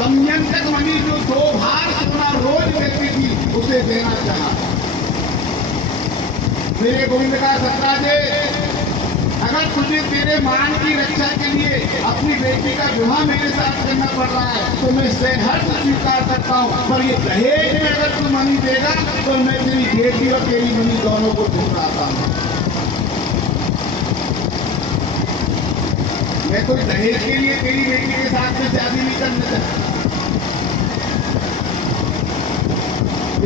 समयंत्रक मणि जो 2 भार सोना रोज देती थी उसे देना चाहा। मेरे गोविंद का सतराजे, अगर तुझे तेरे मान की रक्षा के लिए अपनी बेटी का विवाह मेरे साथ करना पड़ रहा है तो मैं सहर्ष स्वीकार करता हूँ, पर ये दहेज में अगर तू मणि देगा तो मैं तेरी बेटी और तेरी मणि दोनों को ठुकराता हूँ। मैं कोई दहेज के लिए तेरी बेटी के साथ में शादी नहीं करना चाहता।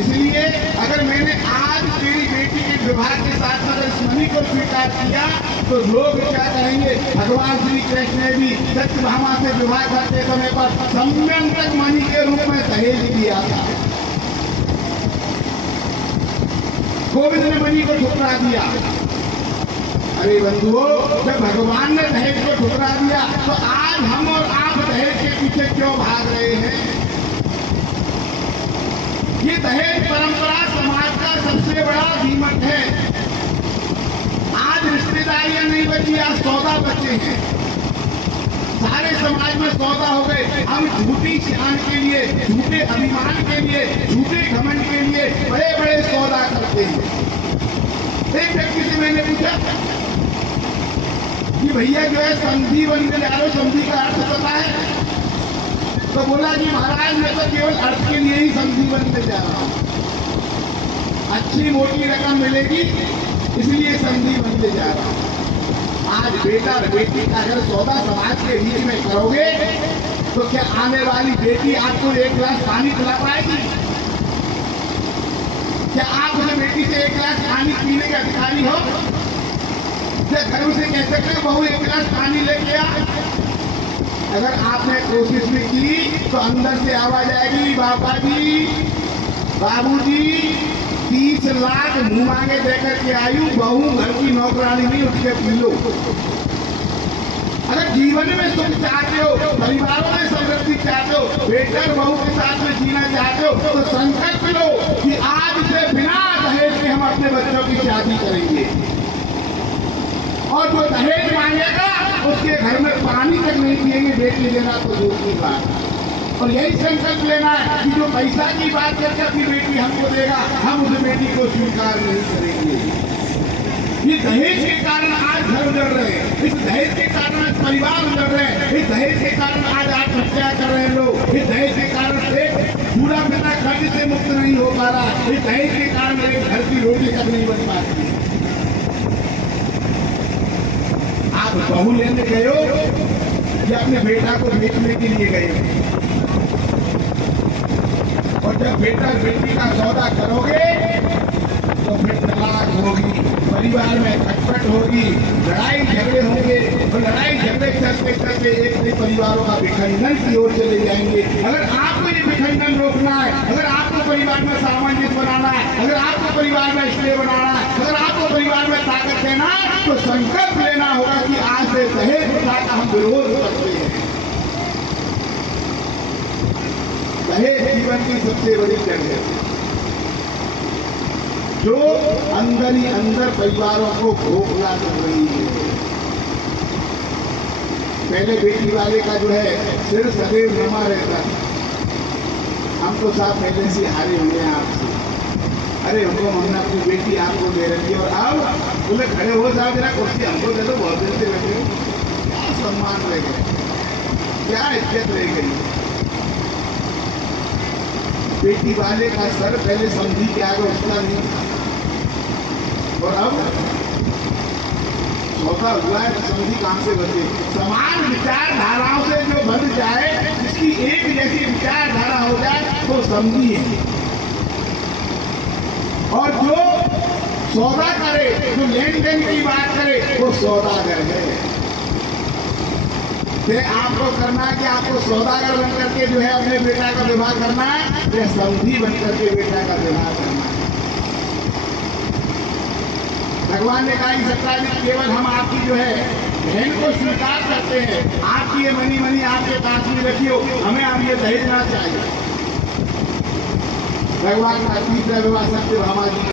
इसलिए अगर मैंने आज तेरी बेटी के विवाह के साथ अगर इस मणि को स्वीकार किया तो लोग क्या कहेंगे, भगवान श्री कृष्ण ने भी सत्यभामा से विवाह करते समय पर समयंत्रक मणि के रूप में दहेज दिया था। गोविंद ने मणि को ठुकरा दिया। अरे बंधुओं, जब भगवान ने दहेज को ठुकरा दिया तो आज हम और आप दहेज के पीछे क्यों भाग रहे हैं? ये दहेज परंपरा समाज का सबसे बड़ा दीमक है। आज रिश्तेदारियां नहीं बची, आज सौदा बचे हैं। सारे समाज में सौदा हो गए। हम झूठी शान के लिए, झूठे अभिमान के लिए, झूठे घमंड के लिए बड़े बड़े सौदा करते हैं। एक व्यक्ति से मैंने पूछा कि भैया जो है संधि बनने जा रहे हो, संधि का अर्थ पता है? तो बोला कि महाराज मैं तो केवल अर्थ के लिए ही संधि बनने जा रहा हूँ, अच्छी मोटी रकम मिलेगी इसलिए संधि बनने जा रहा हूँ। आज बेटा और बेटी का अगर सौदा समाज के बीच में करोगे तो क्या आने वाली बेटी आपको 1 गिलास पानी पिला पाएगी? क्या आप उसे बेटी से 1 गिलास पानी पीने के अधिकारी हो? क्या घर से कह सकते हो बहू 1 गिलास पानी लेके आ? अगर आपने कोशिश भी की तो अंदर से आवाज आएगी, बाबा जी, बाबूजी 30 लाख मुंह मांगे देकर के आयु, बहू घर की नौकरानी नहीं, उठ के पी लो। अगर जीवन में सुख चाहते हो, परिवारों में समृद्धि चाहते हो, बेटा बहू के साथ में जीना चाहते हो तो संकल्प लो कि आज से बिना दहेज के हम अपने बच्चों की शादी करेंगे। और जो दहेज मांगेगा उसके घर में पानी तक नहीं पिएंगे, बेटी देना तो दूर की बात। और यही संकल्प लेना है कि जो पैसा की बात करके अपनी बेटी हमको देगा, हम उस बेटी को स्वीकार नहीं करेंगे। ये दहेज के कारण आज घर उजड़ रहे हैं, इस दहेज के कारण आज परिवार उजड़ रहे हैं, इस दहेज के कारण आज आत्महत्या कर रहे हैं लोग, इस दहेज के कारण एक पूरा पिता कर्ज से मुक्त नहीं हो पा रहा, इस दहेज के कारण एक घर की रोटी तक नहीं बन पाती। आप बहू लेने गए हो या अपने बेटा को बेचने के लिए गए हो? और जब बेटा बेटी का सौदा करोगे तो फिर तलाक होगी, परिवार में खटपट होगी, लड़ाई झगड़े होंगे और लड़ाई झगड़े करते करते एक से परिवारों का विखंडन की ओर चले जाएंगे। अगर आपको ये विखंडन रोकना है, अगर आपको परिवार में सामंजस्य बनाना है, अगर आपको परिवार में स्नेह बनाना है, अगर आपको परिवार में ताकत देना है तो संकल्प लेना होगा कि आज से दहेज प्रथा का हम विरोध करते हैं। दहेज जीवन की सबसे बड़ी जड़ है जो अंदर ही अंदर परिवारों को खोखला कर रही है। पहले बेटी वाले का जो है सिर सदैव नमा रहता है, हम तो साथ पहले से हारे हुए हैं आपसे, अरे हमको हमने अपनी बेटी आपको दे रही है और अब बोले खड़े हो जाओ जरा कुर्सी हमको दे दो, बहुत देर से बैठे हो, क्या सम्मान रह गए, क्या इज्जत रह गई। बेटी वाले का सर पहले समझी के आगे उसका नहीं था और अब सौदा हुआ है, समझी काम से बचे। समान विचारधाराओं से जो बन जाए, जिसकी एक जैसी विचारधारा हो जाए तो समझी है। और जो सौदा करे, जो लेन देन की बात करे वो सौदागर है। आपको करना है कि आपको सौदागर बन करके जो है अपने बेटा का विवाह करना है या समधी बन करके बेटा का विवाह करना है। भगवान ने कहा कि सत्याजी केवल हम आपकी जो है बहन को स्वीकार करते हैं, आपकी ये मनी आपके पास में रखियो, हमें आप ये दहेज ना चाहिए। भगवान का तीसरा विवाह सत्यभामा जी